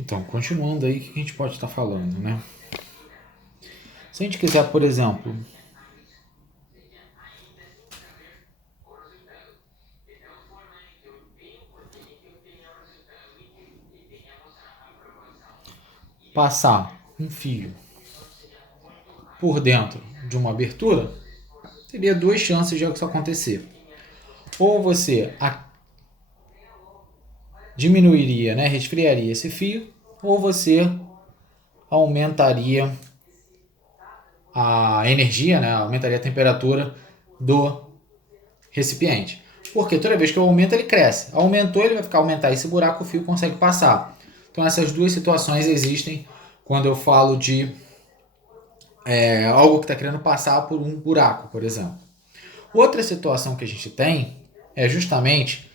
Então, continuando aí, o que a gente pode estar falando, né? Se a gente quiser, por exemplo, passar um fio por dentro de uma abertura, teria duas chances de isso acontecer. Ou você diminuiria, né, resfriaria esse fio, ou você aumentaria a energia, né, aumentaria a temperatura do recipiente. Porque toda vez que eu aumento, ele cresce. Aumentou, ele vai ficar aumentar esse buraco, o fio consegue passar. Então essas duas situações existem quando eu falo de algo que está querendo passar por um buraco, por exemplo. Outra situação que a gente tem é justamente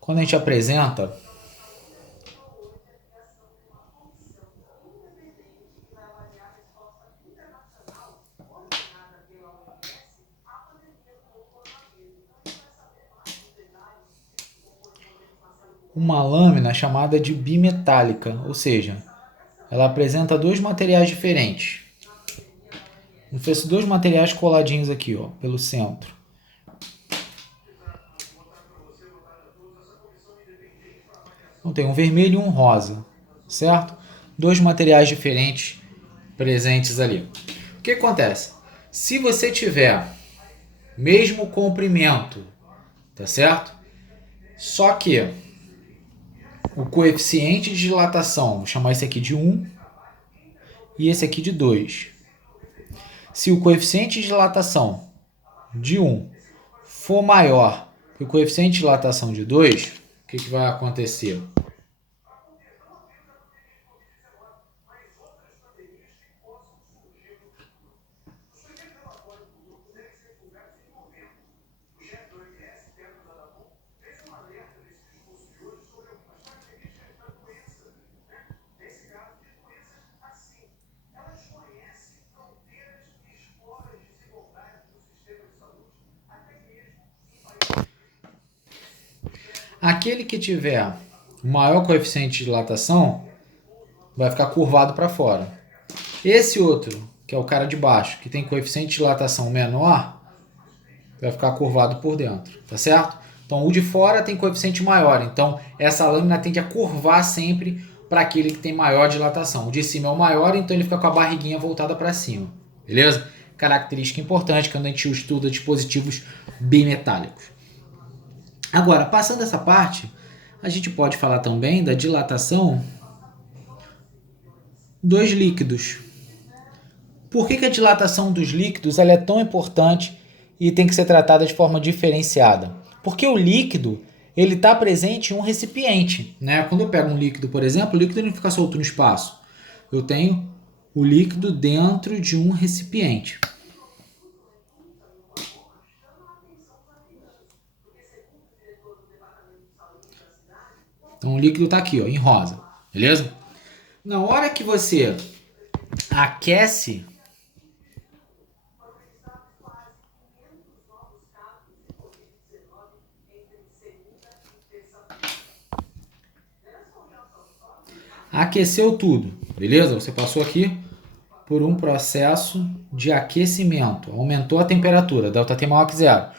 quando a gente apresenta uma lâmina chamada de bimetálica, ou seja, ela apresenta dois materiais diferentes. Como se fosse dois materiais coladinhos aqui, ó, pelo centro. Então tem um vermelho e um rosa, certo? Dois materiais diferentes presentes ali. O que acontece? Se você tiver mesmo comprimento, tá certo? Só que o coeficiente de dilatação, vou chamar esse aqui de 1 e esse aqui de 2. Se o coeficiente de dilatação de 1 for maior que o coeficiente de dilatação de 2, o que vai acontecer? Aquele que tiver maior coeficiente de dilatação vai ficar curvado para fora. Esse outro, que é o cara de baixo, que tem coeficiente de dilatação menor, vai ficar curvado por dentro, tá certo? Então o de fora tem coeficiente maior, então essa lâmina tende a curvar sempre para aquele que tem maior dilatação. O de cima é o maior, então ele fica com a barriguinha voltada para cima, beleza? Característica importante quando a gente estuda dispositivos bimetálicos. Agora, passando essa parte, a gente pode falar também da dilatação dos líquidos. Por que a dilatação dos líquidos ela é tão importante e tem que ser tratada de forma diferenciada? Porque o líquido ele está presente em um recipiente, né? Quando eu pego um líquido, por exemplo, o líquido não fica solto no espaço. Eu tenho o líquido dentro de um recipiente. Então o líquido está aqui, ó, em rosa, beleza? Na hora que você aquece aqueceu tudo, beleza? Você passou aqui por um processo de aquecimento, aumentou a temperatura, ΔT maior que zero.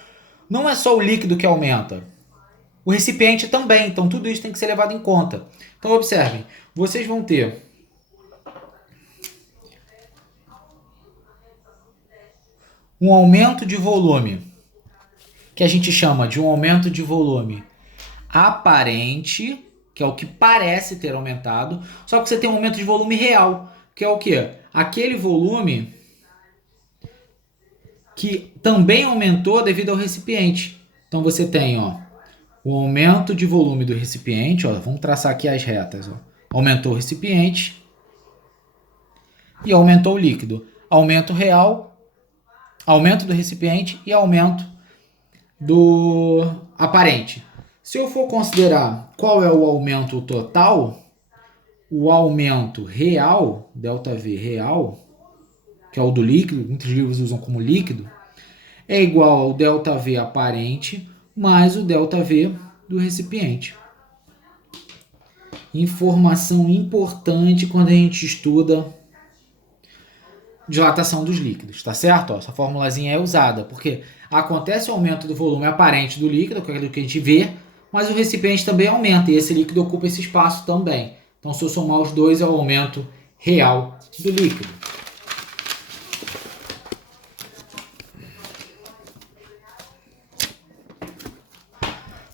Não é só o líquido que aumenta, o recipiente também, então tudo isso tem que ser levado em conta. Então observem, vocês vão ter um aumento de volume, que a gente chama de um aumento de volume aparente, que é o que parece ter aumentado, só que você tem um aumento de volume real, que é o quê? Aquele volume que também aumentou devido ao recipiente. Então você tem, ó, o aumento de volume do recipiente, ó, vamos traçar aqui as retas, ó. Aumentou o recipiente e aumentou o líquido. Aumento real, aumento do recipiente e aumento do aparente. Se eu for considerar qual é o aumento total, o aumento real, ΔV real, que é o do líquido, muitos livros usam como líquido, é igual ao ΔV aparente mais o ΔV do recipiente. Informação importante quando a gente estuda dilatação dos líquidos, tá certo? Ó, essa formulazinha é usada, porque acontece o aumento do volume aparente do líquido, que é do que a gente vê, mas o recipiente também aumenta, e esse líquido ocupa esse espaço também. Então, se eu somar os dois, é o aumento real do líquido.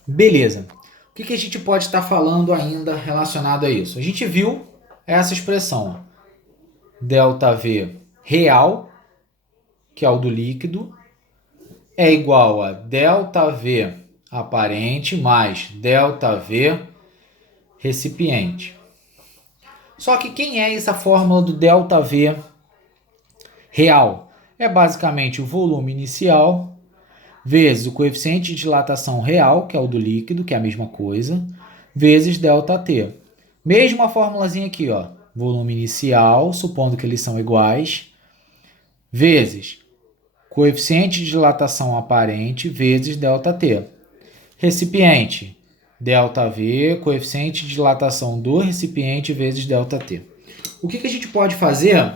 Beleza. O que a gente pode estar falando ainda relacionado a isso? A gente viu essa expressão, ΔV real, que é o do líquido, é igual a ΔV aparente mais ΔV recipiente. Só que quem é essa fórmula do ΔV real? É basicamente o volume inicial vezes o coeficiente de dilatação real, que é o do líquido, que é a mesma coisa, vezes ΔT. Mesma formulazinha aqui, ó. Volume inicial, supondo que eles são iguais, vezes coeficiente de dilatação aparente vezes ΔT. Recipiente, ΔV, coeficiente de dilatação do recipiente vezes ΔT. O que a gente pode fazer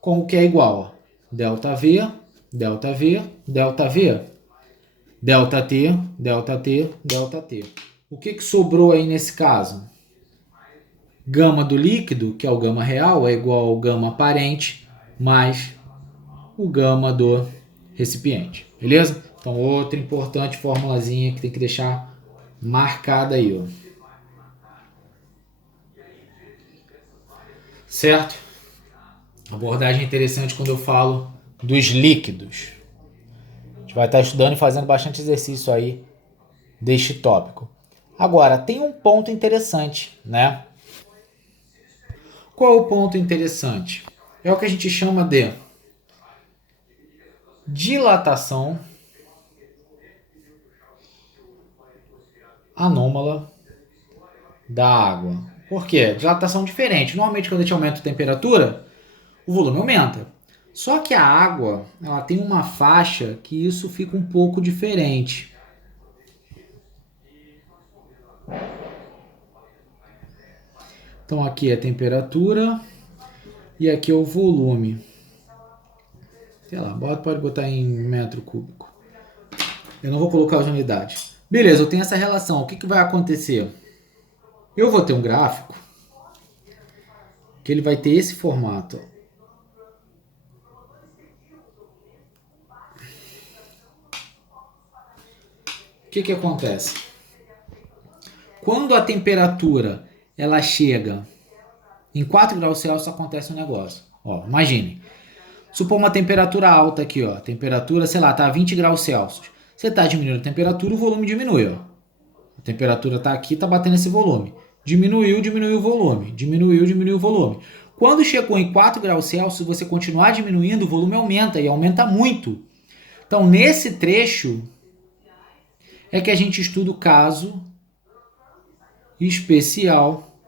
com o que é igual? ΔV, ΔV, ΔV. ΔT, ΔT, ΔT. O que sobrou aí nesse caso? Gama do líquido, que é o gama real, é igual ao gama aparente, mais o gama do recipiente. Beleza? Então, outra importante formulazinha que tem que deixar marcada aí, ó. Certo? Abordagem interessante quando eu falo dos líquidos. A gente vai estar estudando e fazendo bastante exercício aí deste tópico. Agora, tem um ponto interessante, né? Qual é o ponto interessante? É o que a gente chama de dilatação anômala da água. Por quê? Dilatação diferente. Normalmente, quando a gente aumenta a temperatura, o volume aumenta. Só que a água, ela tem uma faixa que isso fica um pouco diferente. Então, aqui é a temperatura e aqui é o volume. Sei lá, pode botar em metro cúbico. Eu não vou colocar as unidades. Beleza, eu tenho essa relação. O que vai acontecer? Eu vou ter um gráfico que ele vai ter esse formato. O que acontece? Quando a temperatura ela chega em 4 graus Celsius, acontece um negócio. Ó, imagine. Supor uma temperatura alta aqui, ó. Temperatura, sei lá, tá a 20 graus Celsius. Você tá diminuindo a temperatura, o volume diminui, ó. A temperatura tá aqui, tá batendo esse volume. Diminuiu o volume. Diminuiu o volume. Quando chegou em 4 graus Celsius, você continuar diminuindo, o volume aumenta, e aumenta muito. Então, nesse trecho, é que a gente estuda o caso especial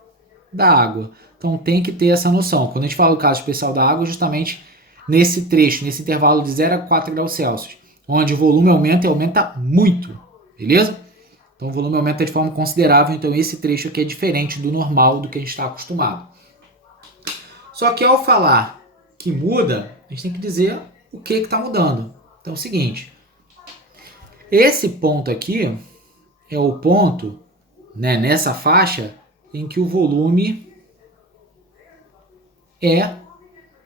da água. Então, tem que ter essa noção. Quando a gente fala do caso especial da água, justamente nesse trecho, nesse intervalo de 0 a 4 graus Celsius, onde o volume aumenta e aumenta muito. Beleza? Então, o volume aumenta de forma considerável. Então, esse trecho aqui é diferente do normal, do que a gente está acostumado. Só que ao falar que muda, a gente tem que dizer o que está mudando. Então, é o seguinte. Esse ponto aqui é o ponto, né, nessa faixa em que o volume é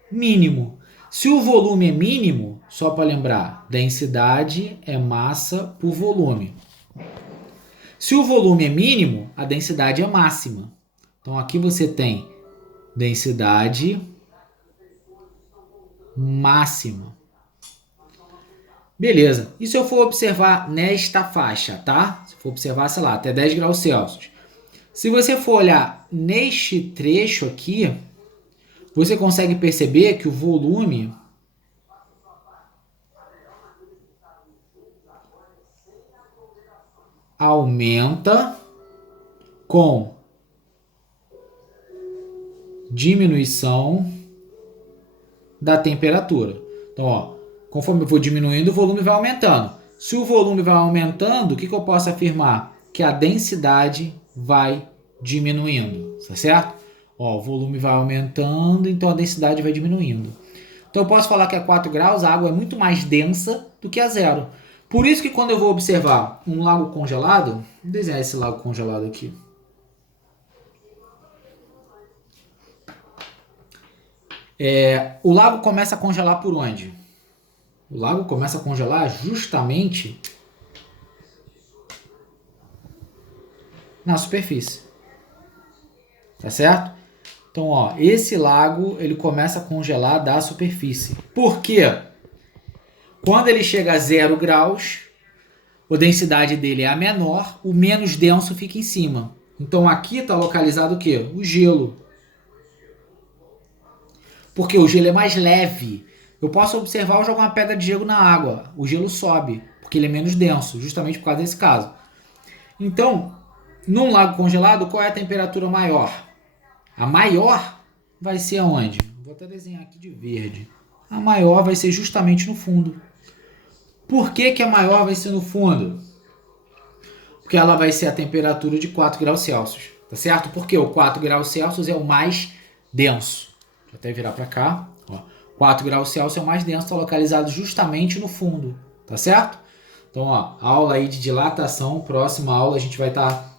mínimo. Se o volume é mínimo, só para lembrar, densidade é massa por volume. Se o volume é mínimo, a densidade é máxima. Então aqui você tem densidade máxima. Beleza. E se eu for observar nesta faixa, tá? Se for observar, sei lá, até 10 graus Celsius. Se você for olhar neste trecho aqui, você consegue perceber que o volume aumenta com diminuição da temperatura. Então, ó, conforme eu vou diminuindo, o volume vai aumentando. Se o volume vai aumentando, o que eu posso afirmar? Que a densidade vai diminuindo, tá certo? Ó, o volume vai aumentando, então a densidade vai diminuindo. Então eu posso falar que a 4 graus a água é muito mais densa do que a 0. Por isso que quando eu vou observar um lago congelado, vou desenhar esse lago congelado aqui. O lago começa a congelar por onde? O lago começa a congelar justamente na superfície. Tá certo? Então, ó, esse lago ele começa a congelar da superfície. Por quê? Quando ele chega a 0 graus, a densidade dele é a menor, o menos denso fica em cima. Então aqui está localizado o quê? O gelo. Porque o gelo é mais leve. Eu posso observar eu jogar uma pedra de gelo na água. O gelo sobe, porque ele é menos denso, justamente por causa desse caso. Então, num lago congelado, qual é a temperatura maior? A maior vai ser aonde? Vou até desenhar aqui de verde. A maior vai ser justamente no fundo. Por que que a maior vai ser no fundo? Porque ela vai ser a temperatura de 4 graus Celsius. Tá certo? Porque o 4 graus Celsius é o mais denso. Vou até virar para cá. Ó. 4 graus Celsius é o mais denso, está localizado justamente no fundo. Tá certo? Então, ó, aula aí de dilatação. Próxima aula a gente vai estar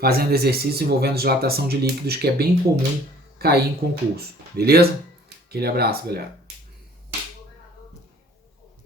fazendo exercício envolvendo dilatação de líquidos, que é bem comum cair em concurso. Beleza? Aquele abraço, galera.